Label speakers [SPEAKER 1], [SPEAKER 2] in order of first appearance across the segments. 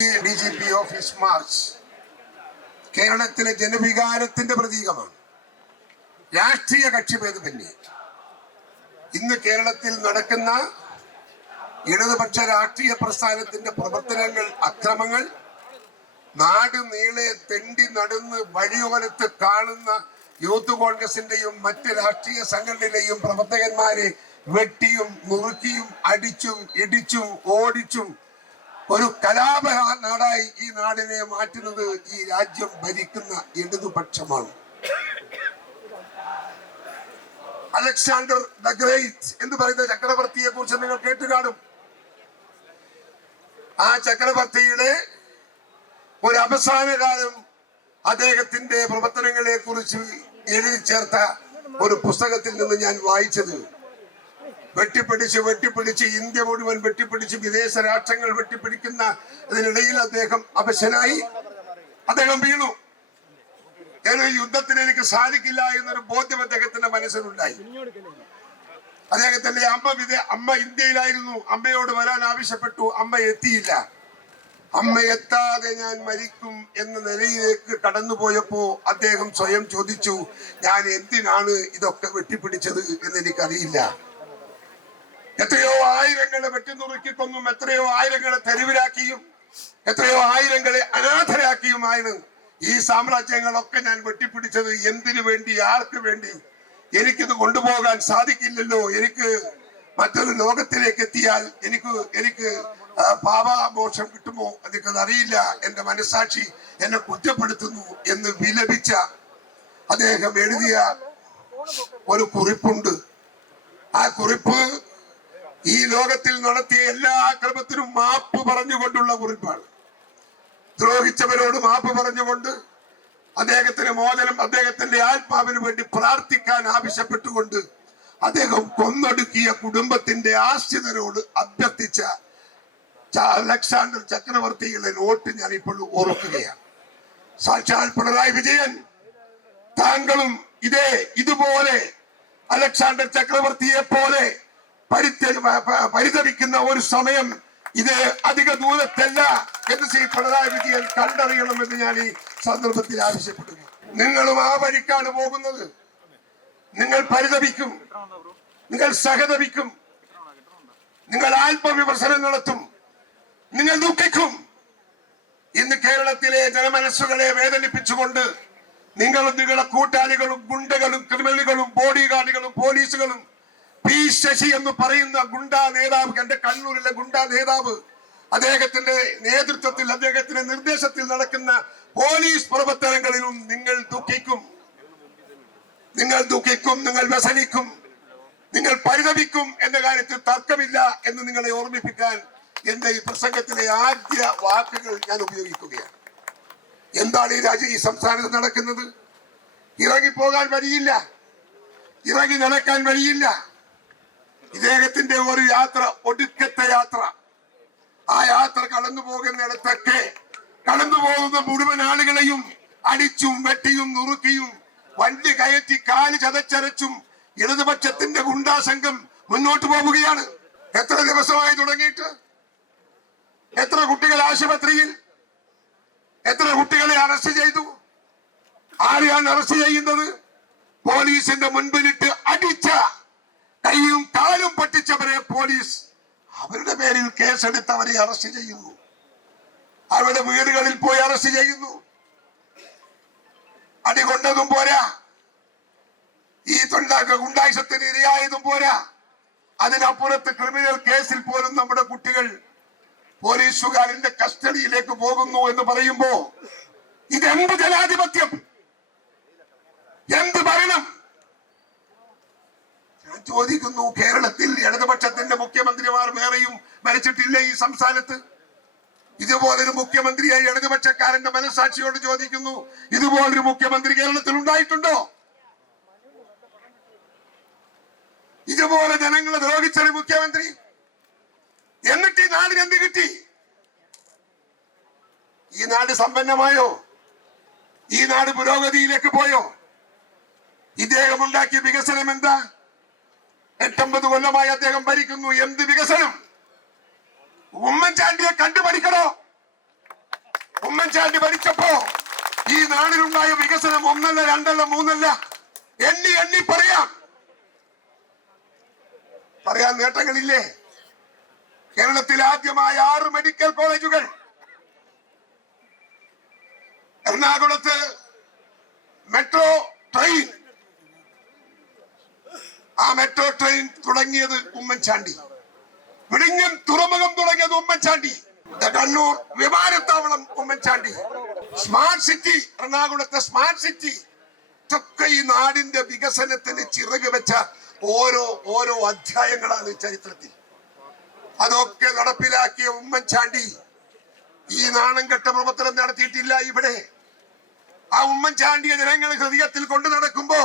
[SPEAKER 1] D G P office march കേരളത്തിലെ ജനവികാരത്തിന്റെ പ്രതീകമാണ്. രാഷ്ട്രീയ കക്ഷിഭേദമന്യേ ഇന്ന് കേരളത്തിൽ നടക്കുന്ന ഇടതുപക്ഷ രാഷ്ട്രീയ പ്രസ്ഥാനത്തിന്റെ പ്രവർത്തനങ്ങൾ അക്രമങ്ങൾ നാട് നീളെ തെണ്ടി നടന്ന് വഴിയോരത്ത് കാണുന്ന യൂത്ത് കോൺഗ്രസിന്റെയും മറ്റ് രാഷ്ട്രീയ സംഘടനയിലെയും പ്രവർത്തകന്മാരെ വെട്ടിയും നുറുക്കിയും അടിച്ചും ഇടിച്ചും ഓടിച്ചും ഒരു കലാപ നാടായി ഈ നാടിനെ മാറ്റുന്നത് ഈ രാജ്യം ഭരിക്കുന്ന ഇടതുപക്ഷമാണ്. അലക്സാണ്ടർ ദ ഗ്രേറ്റ് എന്ന് പറയുന്ന ചക്രവർത്തിയെ കുറിച്ച് നിങ്ങൾ കേട്ടു കാണും. ആ ചക്രവർത്തിയുടെ ഒരു അവസാന കാലം അദ്ദേഹത്തിന്റെ പ്രവർത്തനങ്ങളെ കുറിച്ച് എഴുതി ചേർത്ത ഒരു പുസ്തകത്തിൽ നിന്ന് ഞാൻ വായിച്ചത്. വെട്ടിപ്പിടിച്ച് വെട്ടിപ്പിടിച്ച് ഇന്ത്യ മുഴുവൻ വെട്ടിപ്പിടിച്ച് വിദേശ രാഷ്ട്രങ്ങൾ വെട്ടിപ്പിടിക്കുന്ന അതിനിടയിൽ അദ്ദേഹം അപശനായി. അദ്ദേഹം വീണു. ഈ യുദ്ധത്തിന് എനിക്ക് സാധിക്കില്ല എന്നൊരു ബോധ്യം അദ്ദേഹത്തിന്റെ മനസ്സിലുണ്ടായി. അദ്ദേഹത്തിന്റെ അമ്മ വിദേ അമ്മ ഇന്ത്യയിലായിരുന്നു. അമ്മയോട് വരാൻ ആവശ്യപ്പെട്ടു. അമ്മ എത്തിയില്ല. അമ്മ എത്താതെ ഞാൻ മരിക്കും എന്ന നിലയിലേക്ക് കടന്നുപോയപ്പോ അദ്ദേഹം സ്വയം ചോദിച്ചു ഞാൻ എന്തിനാണ് ഇതൊക്കെ വെട്ടിപ്പിടിച്ചത്? എന്ന് എനിക്കറിയില്ല. എത്രയോ ആയിരങ്ങളെ വെട്ടിനുറുക്കിക്കൊന്നും എത്രയോ ആയിരങ്ങളെ തെരുവിലാക്കിയും എത്രയോ ആയിരങ്ങളെ അനാഥരാക്കിയുമായിരുന്നു ഈ സാമ്രാജ്യങ്ങളൊക്കെ ഞാൻ വെട്ടിപ്പിടിച്ചത്. എന്തിനു വേണ്ടി? ആർക്ക് വേണ്ടി? എനിക്കിത് കൊണ്ടുപോകാൻ സാധിക്കില്ലല്ലോ. എനിക്ക് മറ്റൊരു ലോകത്തിലേക്ക് എത്തിയാൽ എനിക്ക് എനിക്ക് പാപമോക്ഷം കിട്ടുമോ എനിക്കത് അറിയില്ല എന്റെ മനസാക്ഷി എന്നെ കുറ്റപ്പെടുത്തുന്നു എന്ന് വിലപിച്ച അദ്ദേഹം എഴുതിയ ഒരു കുറിപ്പുണ്ട്. ആ കുറിപ്പ് ഈ ലോകത്തിൽ നടത്തിയ എല്ലാ അക്രമത്തിനും മാപ്പ് പറഞ്ഞുകൊണ്ടുള്ള കുറിപ്പാണ്. ദ്രോഹിച്ചവരോട് മാപ്പ് പറഞ്ഞുകൊണ്ട് അദ്ദേഹത്തിന് മോചനം അദ്ദേഹത്തിന്റെ ആത്മാവിന് വേണ്ടി പ്രാർത്ഥിക്കാൻ ആവശ്യപ്പെട്ടുകൊണ്ട് അദ്ദേഹം കൊന്നൊടുക്കിയ കുടുംബത്തിന്റെ ആശ്രിതരോട് അഭ്യർത്ഥിച്ച അലക്സാണ്ടർ ചക്രവർത്തിയുടെ നോട്ട് ഞാൻ ഇപ്പോൾ ഓർക്കുകയാണ്. സാക്ഷാൽ പിണറായി വിജയൻ താങ്കളും ഇതേ ഇതുപോലെ അലക്സാണ്ടർ ചക്രവർത്തിയെ പോലെ പരിതപിക്കുന്ന ഒരു സമയം ഇത് അധിക ദൂരത്തല്ല എന്ന് ശ്രീ പിണറായി വിജയൻ കണ്ടറിയണമെന്ന് ഞാൻ ഈ സന്ദർഭത്തിൽ ആവശ്യപ്പെടുന്നു. നിങ്ങളും ആ വഴിക്കാണ് പോകുന്നത്. നിങ്ങൾ പരിതപിക്കും. നിങ്ങൾ സഹതപിക്കും. നിങ്ങൾ ആത്മവിമർശനം നടത്തും. നിങ്ങൾ ദുഃഖിക്കും. ഇന്ന് കേരളത്തിലെ ജനമനസ്സുകളെ വേദനിപ്പിച്ചുകൊണ്ട് നിങ്ങളും നിങ്ങളുടെ കൂട്ടാളികളും ഗുണ്ടകളും ക്രിമിനലുകളും ബോഡി ഗാർഡുകളും പോലീസുകളും പി ശശി എന്ന് പറയുന്ന ഗുണ്ടാ നേതാവ് എന്റെ കണ്ണൂരിലെ ഗുണ്ടാ നേതാവ് അദ്ദേഹത്തിന്റെ നേതൃത്വത്തിൽ അദ്ദേഹത്തിന്റെ നിർദ്ദേശത്തിൽ നടക്കുന്ന പോലീസ് പ്രവർത്തനങ്ങളിലും നിങ്ങൾ ദുഃഖിക്കും. നിങ്ങൾ ദുഃഖിക്കും നിങ്ങൾ വ്യസനിക്കും നിങ്ങൾ പരിതപിക്കും എന്ന കാര്യത്തിൽ തർക്കമില്ല എന്ന് നിങ്ങളെ ഓർമ്മിപ്പിക്കാൻ എന്റെ ഈ പ്രസംഗത്തിലെ ആദ്യ വാക്കുകൾ ഞാൻ ഉപയോഗിക്കുകയാണ്. എന്താണ് ഈ രാജ്യം ഈ സംസ്ഥാനത്ത് നടക്കുന്നത്? ഇറങ്ങിപ്പോകാൻ വഴിയില്ല. ഇറങ്ങി നടക്കാൻ വഴിയില്ല. ഇദ്ദേഹത്തിന്റെ ഒരു യാത്ര ഒടുക്കത്തെ യാത്ര. ആ യാത്ര കടന്നു പോകുന്നിടത്തൊക്കെ കടന്നു പോകുന്ന മുഴുവൻ ആളുകളെയും അടിച്ചും വെട്ടിയും നുറുക്കിയും വണ്ടി കയറ്റി കാൽ ചതച്ചരച്ചും ഇടതുപക്ഷത്തിന്റെ ഗുണ്ടാ സംഘം മുന്നോട്ട് പോവുകയാണ്. എത്ര ദിവസമായി തുടങ്ങിയിട്ട്? എത്ര കുട്ടികൾ ആശുപത്രിയിൽ? എത്ര കുട്ടികളെ അറസ്റ്റ് ചെയ്തു? ആരെയാണ് അറസ്റ്റ് ചെയ്യുന്നത്? പോലീസിന്റെ മുൻപിലിട്ട് അടിച്ച കൈയും കാലും പറ്റിച്ചവരെ പോലീസ് അവരുടെ പേരിൽ കേസെടുത്തവരെ അറസ്റ്റ് ചെയ്യുന്നു. അവരുടെ വീടുകളിൽ പോയി അറസ്റ്റ് ചെയ്യുന്നു. അടി കൊണ്ടതും പോരാ. ഈ തൊണ്ടാക്ക ഗുണ്ടായുസത്തിന് ഇരയായതും പോരാ. അതിനപ്പുറത്ത് ക്രിമിനൽ കേസിൽ പോലും നമ്മുടെ കുട്ടികൾ പോലീസുകാരന്റെ കസ്റ്റഡിയിലേക്ക് പോകുന്നു എന്ന് പറയുമ്പോ ഇതെന്ത് ജനാധിപത്യം? എന്ത് ഭരണം? ചോദിക്കുന്നു കേരളത്തിൽ ഇടതുപക്ഷത്തിന്റെ മുഖ്യമന്ത്രിമാർ വേറെയും മരിച്ചിട്ടില്ല ഈ സംസ്ഥാനത്ത്? ഇതുപോലൊരു മുഖ്യമന്ത്രിയായി ഇടതുപക്ഷക്കാരന്റെ മനസാക്ഷിയോട് ചോദിക്കുന്നു ഇതുപോലൊരു മുഖ്യമന്ത്രി കേരളത്തിൽ ഉണ്ടായിട്ടുണ്ടോ? ഇതുപോലെ ജനങ്ങളെ ദ്രോഹിച്ചൊരു മുഖ്യമന്ത്രി. എന്നിട്ട് ഈ നാടിന് എന്ത് കിട്ടി? ഈ നാട് സമ്പന്നമായോ? ഈ നാട് പുരോഗതിയിലേക്ക് പോയോ? ഇദ്ദേഹം ഉണ്ടാക്കിയ വികസനം എന്താ എട്ടൊമ്പത് കൊല്ലമായി അദ്ദേഹം ഭരിക്കുന്നു. എന്ത് വികസനം? ഉമ്മൻചാണ്ടിയെ കണ്ടുപഠിക്കണോ? ഉമ്മൻചാണ്ടി ഭരിച്ചപ്പോ ഈ നാടിലുണ്ടായ വികസനം ഒന്നല്ല രണ്ടല്ല മൂന്നല്ല. എണ്ണി എണ്ണി പറയാം. പറയാൻ നേട്ടങ്ങളില്ലേ? കേരളത്തിൽ ആദ്യമായ ആറ് മെഡിക്കൽ കോളേജുകൾ. എറണാകുളത്ത് മെട്രോ ട്രെയിൻ ആ മെട്രോ ട്രെയിൻ തുടങ്ങിയത് ഉമ്മൻചാണ്ടി. വിഴിഞ്ഞം തുറമുഖം തുടങ്ങിയത് ഉമ്മൻചാണ്ടി. കണ്ണൂർ വിമാനത്താവളം ഉമ്മൻചാണ്ടി. സ്മാർട്ട് സിറ്റി എറണാകുളത്തെ സ്മാർട്ട് സിറ്റി. ഇതൊക്കെ ഈ നാടിന്റെ വികസനത്തിന് ചിറക് വെച്ച ഓരോ ഓരോ അധ്യായങ്ങളാണ് ചരിത്രത്തിൽ. അതൊക്കെ നടപ്പിലാക്കിയ ഉമ്മൻചാണ്ടി. ഈ നാണം കെട്ട പ്രവർത്തനം നടത്തിയിട്ടില്ല ഇവിടെ. ആ ഉമ്മൻചാണ്ടിയെ ജനങ്ങൾ ഹൃദയത്തിൽ കൊണ്ടു നടക്കുമ്പോ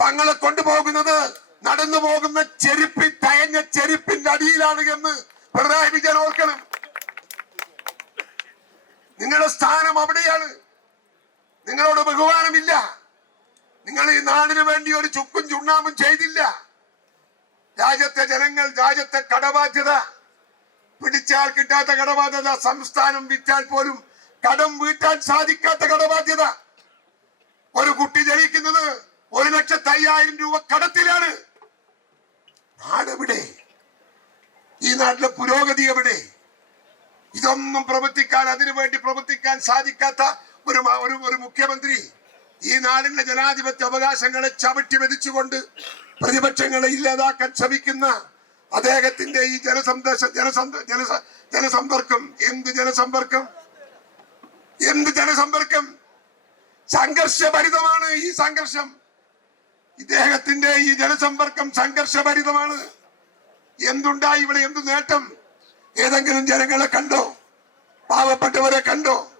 [SPEAKER 1] തങ്ങളെ കൊണ്ടുപോകുന്നത് നടന്നു പോകുന്ന ചെരുപ്പി തയഞ്ഞ ചെരുപ്പിന്റെ അടിയിലാണ് എന്ന് പിണറായി വിജയൻ ഓർക്കണം. നിങ്ങളുടെ സ്ഥാനം അവിടെയാണ്. നിങ്ങളോട് ബഹുമാനമില്ല. നിങ്ങൾ ഈ നാടിനു വേണ്ടി ഒരു ചുക്കും ചുണ്ണാമ്പും ചെയ്തില്ല. രാജ്യത്തെ ജനങ്ങൾ രാജ്യത്തെ കടബാധ്യത. പിടിച്ചാൽ കിട്ടാത്ത കടബാധ്യത സംസ്ഥാനം വിറ്റാൽ പോലും കടം വീട്ടാൻ സാധിക്കാത്ത കടബാധ്യത. ഒരു കുട്ടി ജനിക്കുന്നത് ഒരു ലക്ഷത്തി അയ്യായിരം രൂപ കടത്തിലാണ്. നാടെവിടെ? ഈ നാട്ടിലെ പുരോഗതി എവിടെ? ഇതൊന്നും പ്രവർത്തിക്കാൻ അതിനു വേണ്ടി പ്രവർത്തിക്കാൻ സാധിക്കാത്ത ഒരു ഒരു മുഖ്യമന്ത്രി ഈ നാടിന്റെ ജനാധിപത്യ അവകാശങ്ങളെ ചവിട്ടി മെതിച്ചുകൊണ്ട് പ്രതിപക്ഷങ്ങളെ ഇല്ലാതാക്കാൻ ശ്രമിക്കുന്ന അദ്ദേഹത്തിന്റെ ഈ ജനസന്ദേശ ജനസന്ദ ജനസ ജനസമ്പർക്കം. എന്ത് ജനസമ്പർക്കം? എന്ത് ജനസമ്പർക്കം? സംഘർഷഭരിതമാണ് ഈ സംഘർഷം. ഇദ്ദേഹത്തിന്റെ ഈ ജനസമ്പർക്കം സംഘർഷഭരിതമാണ്. എന്തുണ്ടായി ഇവിടെ? എന്തു നേട്ടം? ഏതെങ്കിലും ജനങ്ങളെ കണ്ടോ? പാവപ്പെട്ടവരെ കണ്ടോ?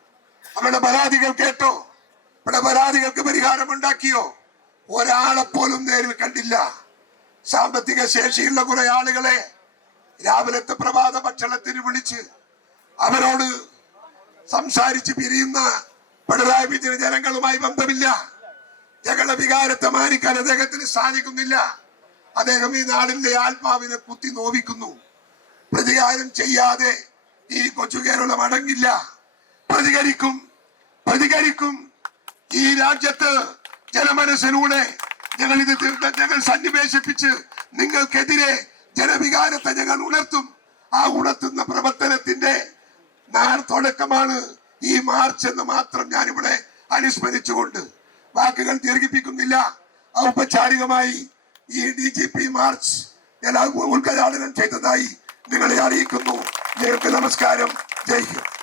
[SPEAKER 1] അവരുടെ പരാതികൾ കേട്ടോ? ഇവിടെ പരാതികൾക്ക് പരിഹാരം ഉണ്ടാക്കിയോ ഒരാളെ പോലും നേരിൽ കണ്ടില്ല. സാമ്പത്തിക ശേഷിയുള്ള കുറെ ആളുകളെ രാവിലത്തെ പ്രഭാത ഭക്ഷണത്തിന് വിളിച്ച് അവരോട് സംസാരിച്ച് പിരിയുന്ന പിണറായി വിജയൻ ജനങ്ങളുമായി ബന്ധമില്ല. ഞങ്ങളുടെ വികാരത്തെ മാനിക്കാൻ അദ്ദേഹത്തിന് സാധിക്കുന്നില്ല. അദ്ദേഹം ഈ നാടിന്റെ ആത്മാവിനെ കുത്തി നോവിക്കുന്നു. പ്രതികാരം ചെയ്യാതെ ഈ കൊച്ചു കേരളം അടങ്ങില്ല. പ്രതികരിക്കും പ്രതികരിക്കും. ഈ രാജ്യത്ത് ജനമനസ്സിലൂടെ ഞങ്ങൾ ഇത് ഞങ്ങൾ സന്നിവേശിപ്പിച്ച് നിങ്ങൾക്കെതിരെ ജനവികാരത്തെ ഞങ്ങൾ ഉണർത്തും. ആ ഉണർത്തുന്ന പ്രവർത്തനത്തിന്റെ നാർത്തുടക്കമാണ് തുടക്കമാണ് ഈ മാർച്ച് എന്ന് മാത്രം ഞാനിവിടെ അനുസ്മരിച്ചുകൊണ്ട് വാക്കുകൾ ദീർഘിപ്പിക്കുന്നില്ല. ഔപചാരികമായി ഈ ഡി ജി പി മാർച്ച് ഞാൻ ഉദ്ഘാടനം ചെയ്തതായി നിങ്ങളെ അറിയിക്കുന്നു. നിങ്ങൾക്ക് നമസ്കാരം. ജയ് ഹിന്ദ്.